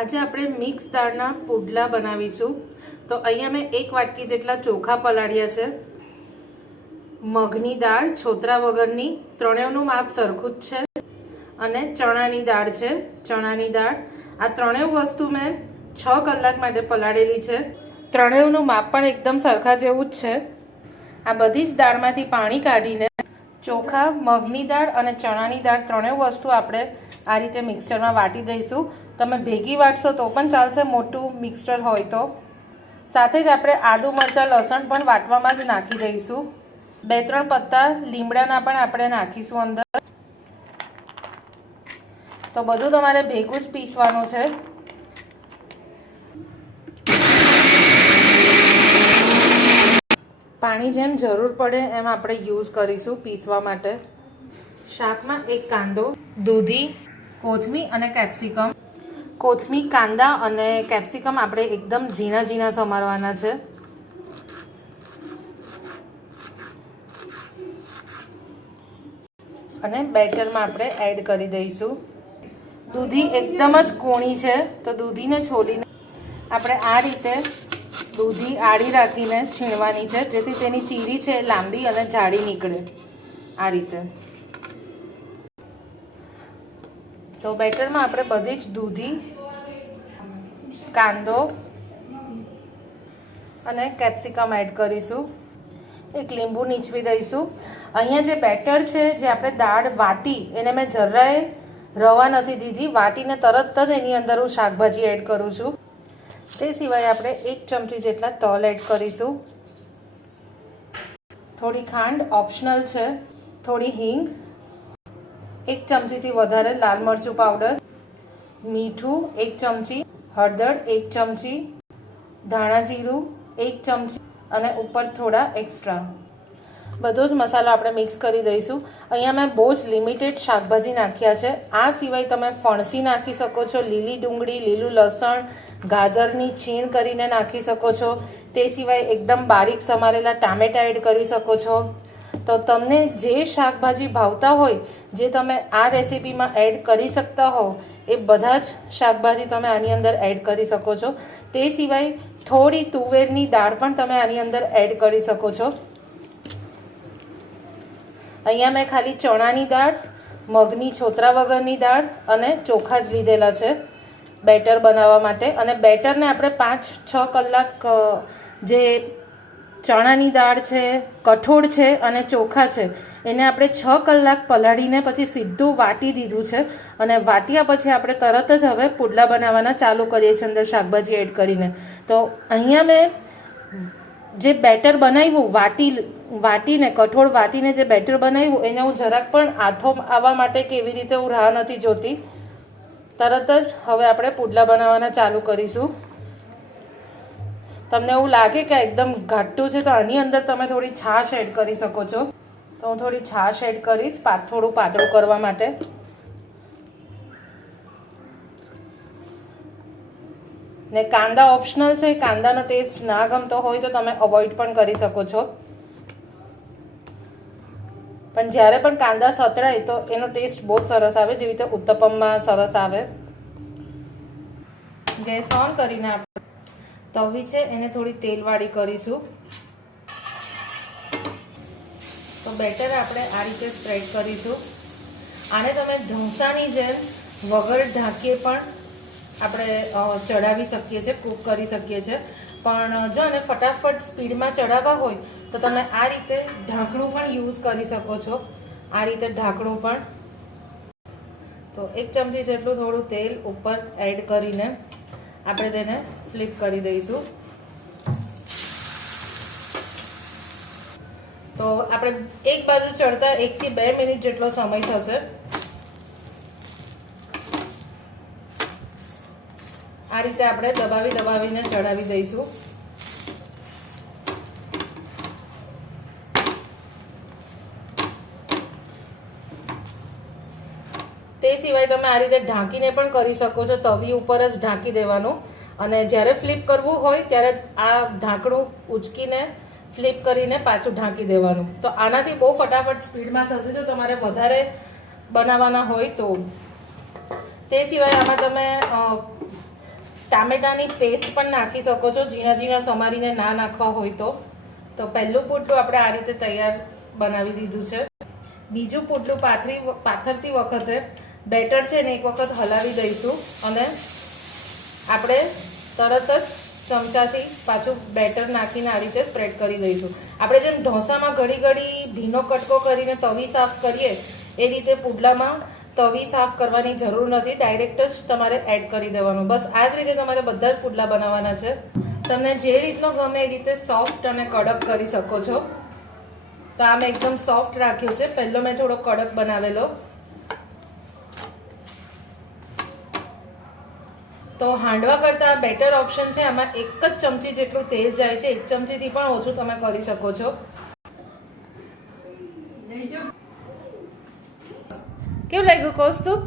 આજે આપણે મિક્સ દાળના પુડલા બનાવીશું। તો અહીંયા મેં 1 વાટકી જેટલા ચોખા પલાળ્યા છે। મગની દાળ છોતરા વગરની, ત્રણેયનું માપ સરખું જ છે। અને ચણાની દાળ છે, ચણાની દાળ। આ ત્રણેય વસ્તુ મેં 6 કલાક માટે પલાળેલી છે। ત્રણેયનું માપ પણ એકદમ સરખા જેવું જ છે। આ બધી જ દાળમાંથી પાણી કાઢીને ચોખા, મગની દાળ અને ચણાની દાળ ત્રણેય વસ્તુ આપણે આ રીતે મિક્સરમાં વાટી દઈશું। તમે ભેગી વાટશો તો પણ ચાલશે, મોટું મિક્સર હોય તો। સાથે જ આપણે આદુ, મરચાં, લસણ પણ વાટવામાં જ નાખી દઈશું। 2-3 પત્તા લીમડાના પણ આપણે નાખીશું અંદર। તો બધું તમારે ભેગું જ પીસવાનું છે। પાણી જેમ જરૂર પડે એમ આપણે યુઝ કરીશું પીસવા માટે। શાકમાં 1 કાંદો, દૂધી, કોથમીર અને કેપ્સિકમ। કોથમીર, કાંદા અને કેપ્સિકમ આપણે એકદમ ઝીણા ઝીણા સમારવાના છે। અને બેટરમાં આપણે એડ કરી દઈશું। દૂધી એકદમ જ કૂણી છે, તો દૂધીને છોલીને આપણે આ રીતે દૂધી આડી રાખીને છીણવાની છે, જેથી તેની ચીરી છે લાંબી અને જાડી નીકળે। આ રીતે તો બેટરમાં આપણે બધી જ દૂધી, કાંદો અને કેપ્સિકમ એડ કરીશું। 1 લીંબુ નીચવી દઈશું। અહીંયા જે બેટર છે, જે આપણે દાળ વાટી, એને મેં જરાય રવા નથી દીધી, વાટીને તરત જ એની અંદર હું શાકભાજી એડ કરું છું। તે સિવાય આપણે 1 ચમચી જેટલા તલ એડ કરીશું। થોડી ખાંડ ઓપ્શનલ છે, થોડી હિંગ, 1 ચમચીથી વધારે લાલ મરચું પાવડર, મીઠું 1 ચમચી, હળદર 1 ચમચી, ધાણા જીરું 1 ચમચી અને ઉપર થોડા એક્સ્ટ્રા। બધો જ મસાલો આપણે મિક્સ કરી દઈશું। અહીંયા મેં બહુ જ લિમિટેડ શાકભાજી નાખ્યા છે। આ સિવાય તમે ફણસી નાખી શકો છો, લીલી ડુંગળી, લીલું લસણ, ગાજરની છીણ કરીને નાખી શકો છો। તે સિવાય એકદમ બારીક સમારેલા ટામેટાં એડ કરી શકો છો। તો તમને જે શાકભાજી ભાવતા હોય, જે તમે આ રેસીપીમાં એડ કરી શકતા હો, એ બધા જ શાકભાજી તમે આની અંદર એડ કરી શકો છો। તે સિવાય થોડી તુવેરની દાળ પણ તમે આની અંદર એડ કરી શકો છો। અહીંયા મેં ખાલી ચણાની દાળ, મગની છોતરા વગરની દાળ અને ચોખા જ લીધેલા છે બેટર બનાવવા માટે। અને બેટરને આપણે 5-6 કલાક જે ચણાની દાળ છે, કઠોળ છે અને ચોખા છે, એને આપણે 6 કલાક પલાળીને પછી સીધું વાટી દીધું છે। અને વાટ્યા પછી આપણે તરત જ હવે પુડલા બનાવવાના ચાલુ કરીએ છીએ અંદર શાકભાજી એડ કરીને। તો અહીંયા મેં જે બેટર બનાવ્યું, વાટીને કઠોળ વાટીને જે બેટર બનાવ્યું, એને હું જરાક પણ આથો આવવા માટે કે એવી રીતે હું રાહ નથી જોતી। તરત જ હવે આપણે પુડલા બનાવવાના ચાલુ કરીશું। તમને એવું લાગે કે એકદમ ઘાટું છે, તો આની અંદર તમે થોડી છાશ એડ કરી શકો છો। તો હું થોડી છાશ એડ કરીશ થોડું પાતળું કરવા માટે। ને કાંદા ઓપ્શનલ છે, કાંદાનો ટેસ્ટ ના ગમતો હોય તો તમે અવોઇડ પણ કરી શકો છો। પણ જ્યારે પણ કાંદા સતળાય તો એનો ટેસ્ટ બહુ જ સરસ આવે, જેવી રીતે ઉત્તપમમાં સરસ આવે। ગેસ ઓન કરીને આપણે તવી છે એને થોડી તેલવાળી કરીશું। તો બેટર આપણે આ રીતે સ્પ્રેડ કરીશું। આને તમે ઢોસાની જેમ વગર ઢાંકીએ પણ આપણે ચડાવી શકીએ છીએ, કૂક કરી શકીએ છીએ। પણ જો આને ફટાફટ સ્પીડમાં ચડાવવા હોય તો તમે આ રીતે ઢાંકણું પણ યુઝ કરી શકો છો। આ રીતે ઢાંકણું પણ। તો 1 ચમચી જેટલું થોડું તેલ ઉપર એડ કરીને આપણે તેને ફ્લિપ કરી દઈશું। તો આપણે એક બાજુ ચડતા 1 થી 2 મિનિટ જેટલો સમય થશે। આ રીતે આપણે દબાવીને ચડાવી દઈશું। તે સિવાય તમે આ રીતે ઢાંકીને પણ કરી શકો છો, તવી ઉપર જ ઢાંકી દેવાનું। અને જ્યારે ફ્લિપ કરવું હોય ત્યારે આ ઢાંકણું ઉચકીને ફ્લિપ કરીને પાછું ઢાંકી દેવાનું। તો આનાથી બહુ ફટાફટ સ્પીડમાં થશે જો તમારે વધારે બનાવવાના હોય તો। તે સિવાય આમાં તમે ટામેટાની પેસ્ટ પણ નાખી શકો છો, ઝીણા ઝીણા સમારીને ના નાખવા હોય તો પહેલું પોટલું આપણે આ રીતે તૈયાર બનાવી દીધું છે. બીજું પોટલું પાથરતી વખતે બેટર છે ને એક વખત હલાવી દઈશું અને આપણે તરત જ ચમચાથી પાછું બેટર નાખીને આ રીતે સ્પ્રેડ કરી દઈશું. આપણે જેમ ઢોસામાં ઘડી ઘડી ભીનો કટકો કરીને તવી સાફ કરીએ એ રીતે પુડલામાં તવી સાફ કરવાની જરૂર નથી, ડાયરેક્ટ જ તમારે એડ કરી દેવાનું. બસ આ જ રીતે તમારે બધા જ પુડલા બનાવવાના છે. તમને જે રીતનો ગમે એ રીતે સોફ્ટ અને કડક કરી શકો છો. તો આ મેં એકદમ સોફ્ટ રાખ્યું છે. પહેલો મેં થોડો કડક બનાવેલો. તો હાંડવા કરતા બેટર ઓપ્શન છે, આમાં 1 જ ચમચી જેટલું તેલ જાય છે. 1 ચમચીથી પણ ઓછું તમે કરી શકો છો. કેવું લાગ્યું કૌસ્તુભ?